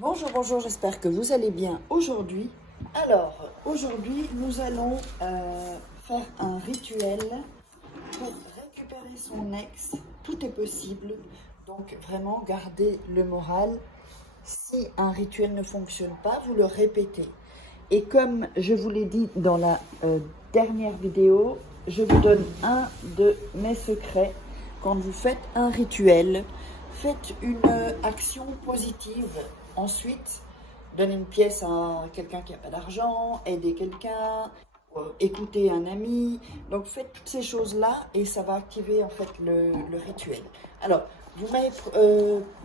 Bonjour, bonjour, j'espère que vous allez bien aujourd'hui. Alors, aujourd'hui, nous allons faire un rituel pour récupérer son ex. Tout est possible, donc vraiment gardez le moral. Si un rituel ne fonctionne pas, vous le répétez. Et comme je vous l'ai dit dans la dernière vidéo, je vous donne un de mes secrets. Quand vous faites un rituel, faites une action positive. Ensuite, donnez une pièce à quelqu'un qui n'a pas d'argent, aidez quelqu'un, écoutez un ami. Donc faites toutes ces choses-là et ça va activer en fait le rituel. Alors, vous m'avez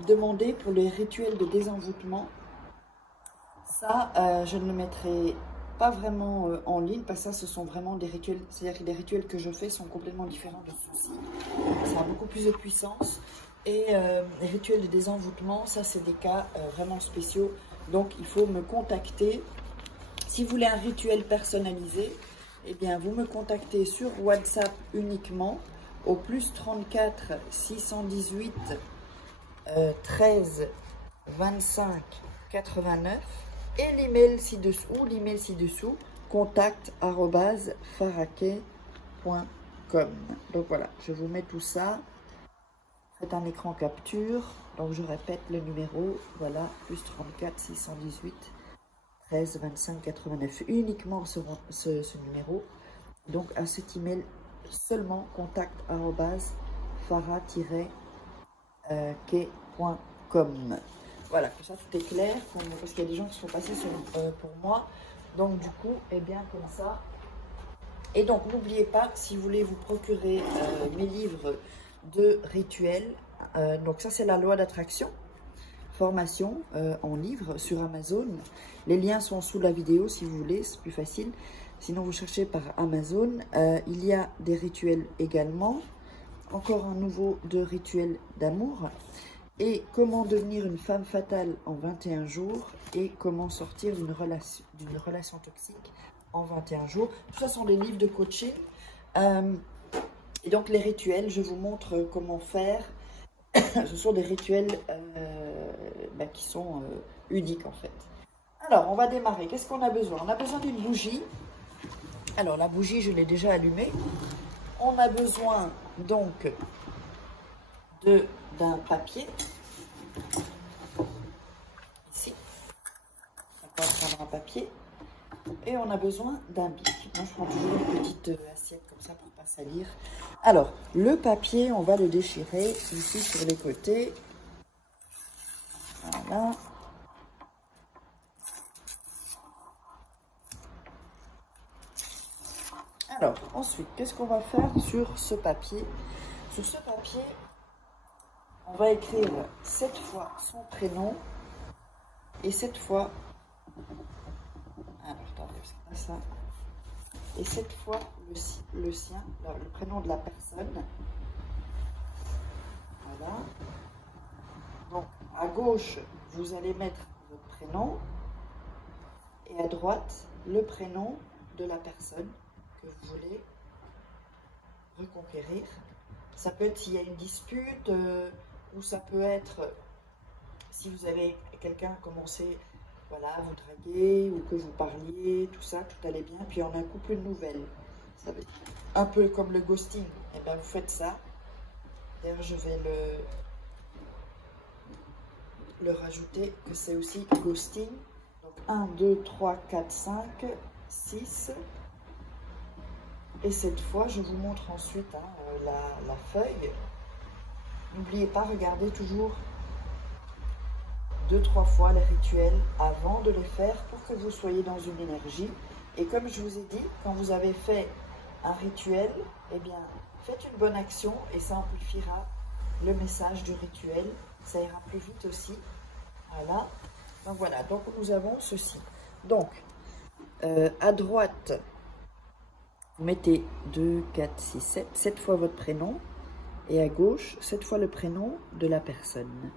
demandé pour les rituels de désenvoûtement. Ça, je ne le mettrai pas vraiment en ligne parce que ça, ce sont vraiment des rituels. C'est-à-dire que les rituels que je fais sont complètement différents de ceux-ci. Ça a beaucoup plus de puissance. Et les rituels de désenvoûtement, ça, c'est des cas vraiment spéciaux. Donc, il faut me contacter. Si vous voulez un rituel personnalisé, eh bien, vous me contactez sur WhatsApp uniquement au plus 34 618 13 25 89 et l'email ci-dessous, contact@farakeh.com. Donc voilà, je vous mets tout ça. Faites un écran capture. Donc je répète le numéro, voilà, plus 34 618 13 25 89. Uniquement ce numéro. Donc à cet email seulement contact@farah-key.com. Voilà, comme ça tout est clair, parce qu'il y a des gens qui sont passés pour moi. Donc du coup, eh bien comme ça. Et donc n'oubliez pas, si vous voulez vous procurer mes livres de rituels, donc ça c'est la loi d'attraction, formation en livre sur Amazon. Les liens sont sous la vidéo si vous voulez, c'est plus facile. Sinon vous cherchez par Amazon. Il y a des rituels également. Encore un nouveau de rituel d'amour. Et comment devenir une femme fatale en 21 jours. Et comment sortir d'une relation toxique en 21 jours. Tout ça sont des livres de coaching. Et donc les rituels, je vous montre comment faire. Ce sont des rituels qui sont uniques en fait. Alors on va démarrer. Qu'est-ce qu'on a besoin? On a besoin d'une bougie. Alors la bougie, je l'ai déjà allumée. On a besoin donc d'un papier. Ici. On va prendre un papier. Et on a besoin d'un bic. Moi, je prends toujours une petite assiette comme ça pour ne pas salir. Alors, le papier, on va le déchirer ici sur les côtés. Voilà. Alors, ensuite, qu'est-ce qu'on va faire sur ce papier? Sur ce papier, on va écrire 7 fois son prénom et 7 fois... Alors, attendez, parce que ça... Et 7 fois le sien, le prénom de la personne. Voilà. Donc, à gauche, vous allez mettre votre prénom. Et à droite, le prénom de la personne que vous voulez reconquérir. Ça peut être s'il y a une dispute, ou ça peut être si vous avez quelqu'un commencé... Voilà, vous draguez ou que vous parliez, tout ça, tout allait bien. Puis on a un coup plus de nouvelles. Ça va être un peu comme le ghosting. Et bien, vous faites ça. D'ailleurs, je vais le rajouter, que c'est aussi ghosting. Donc 1, 2, 3, 4, 5, 6. Et cette fois, je vous montre ensuite la feuille. N'oubliez pas, regardez toujours 2-3 fois les rituels avant de les faire pour que vous soyez dans une énergie. Et comme je vous ai dit, quand vous avez fait un rituel, eh bien, faites une bonne action et ça amplifiera le message du rituel. Ça ira plus vite aussi. Voilà. Donc voilà, donc nous avons ceci. Donc, à droite, vous mettez 2, 4, 6, 7, 7 fois votre prénom. Et à gauche, 7 fois le prénom de la personne.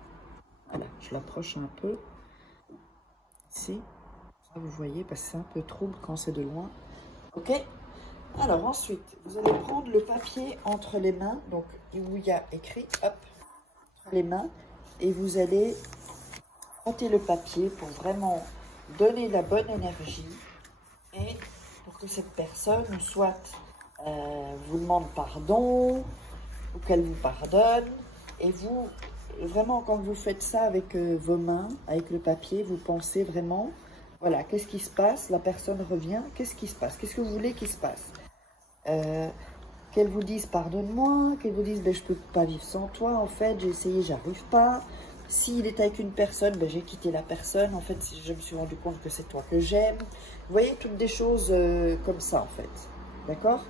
Voilà, je l'approche un peu. Ici, vous voyez, parce que c'est un peu trouble quand c'est de loin. Ok? Alors ensuite, vous allez prendre le papier entre les mains, donc où il y a écrit, hop, entre les mains, et vous allez frottez le papier pour vraiment donner la bonne énergie et pour que cette personne soit vous demande pardon ou qu'elle vous pardonne. Et vous, vraiment, quand vous faites ça avec vos mains, avec le papier, vous pensez vraiment, voilà, qu'est-ce qui se passe? La personne revient, qu'est-ce qui se passe? Qu'est-ce que vous voulez qu'il se passe? Qu'elle vous dise pardonne-moi, qu'elle vous dise ben, je ne peux pas vivre sans toi, en fait, j'ai essayé, j'arrive pas. S'il est avec une personne, ben, j'ai quitté la personne, en fait, je me suis rendu compte que c'est toi que j'aime. Vous voyez, toutes des choses comme ça, en fait. D'accord?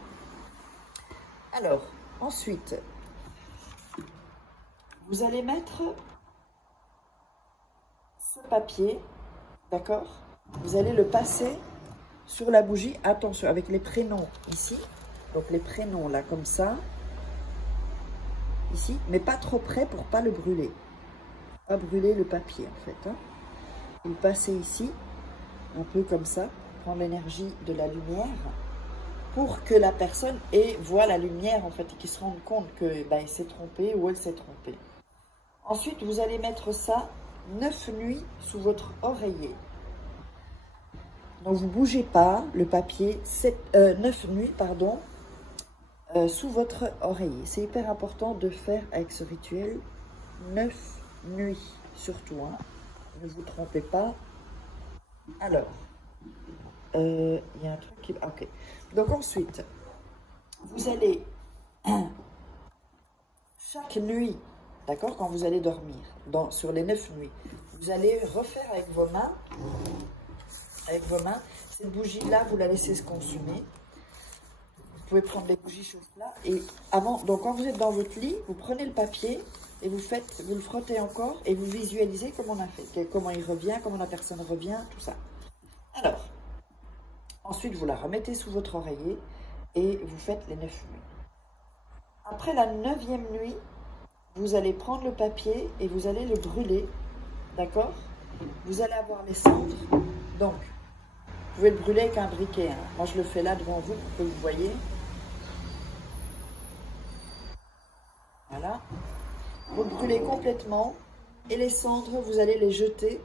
Alors, ensuite, vous allez mettre ce papier, d'accord? Vous allez le passer sur la bougie, attention, avec les prénoms ici. Donc les prénoms là, comme ça, ici, mais pas trop près pour pas le brûler. Pas brûler le papier en fait. Hein. Vous le passez ici, un peu comme ça, prendre l'énergie de la lumière, pour que la personne voit la lumière en fait, et qu'il se rende compte que ben, il s'est trompé ou elle s'est trompée. Ensuite, vous allez mettre ça 9 nuits sous votre oreiller. Donc vous ne bougez pas le papier, 9 nuits, pardon, sous votre oreiller. C'est hyper important de faire avec ce rituel 9 nuits, surtout. Hein. Ne vous trompez pas. Alors, il y a un truc qui... Ok. Donc ensuite, vous allez, chaque nuit, d'accord, quand vous allez dormir, sur les 9 nuits, vous allez refaire avec vos mains, cette bougie-là, vous la laissez se consumer. Vous pouvez prendre les bougies chauffe-plat. Et avant, donc quand vous êtes dans votre lit, vous prenez le papier et vous le frottez encore et vous visualisez comment on a fait, comment il revient, comment la personne revient, tout ça. Alors, ensuite vous la remettez sous votre oreiller et vous faites les 9 nuits. Après la 9e nuit, vous allez prendre le papier et vous allez le brûler, d'accord? Vous allez avoir les cendres. Donc, vous pouvez le brûler avec un briquet. Hein. Moi, je le fais là devant vous pour que vous voyez. Voilà. Vous le brûlez complètement. Et les cendres, vous allez les jeter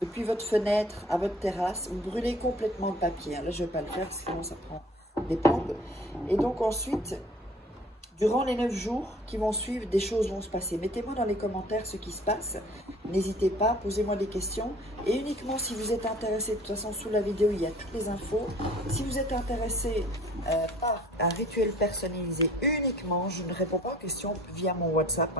depuis votre fenêtre à votre terrasse. Vous brûlez complètement le papier. Hein. Là, je ne vais pas le faire, sinon ça prend des plombes. Et donc ensuite, durant les 9 jours qui vont suivre, des choses vont se passer. Mettez-moi dans les commentaires ce qui se passe. N'hésitez pas, posez-moi des questions. Et uniquement si vous êtes intéressé, de toute façon sous la vidéo, il y a toutes les infos. Si vous êtes intéressé par un rituel personnalisé uniquement, je ne réponds pas aux questions via mon WhatsApp.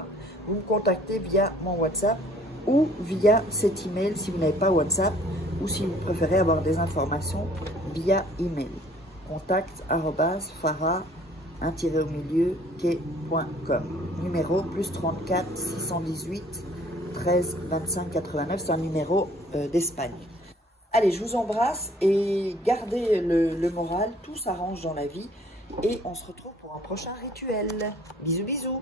Vous me contactez via mon WhatsApp ou via cet email si vous n'avez pas WhatsApp ou si vous préférez avoir des informations via email. contact@farah quai.com. Numéro plus 34 618 13 25 89. C'est un numéro d'Espagne. Allez, je vous embrasse et gardez le moral. Tout s'arrange dans la vie. Et on se retrouve pour un prochain rituel. Bisous, bisous.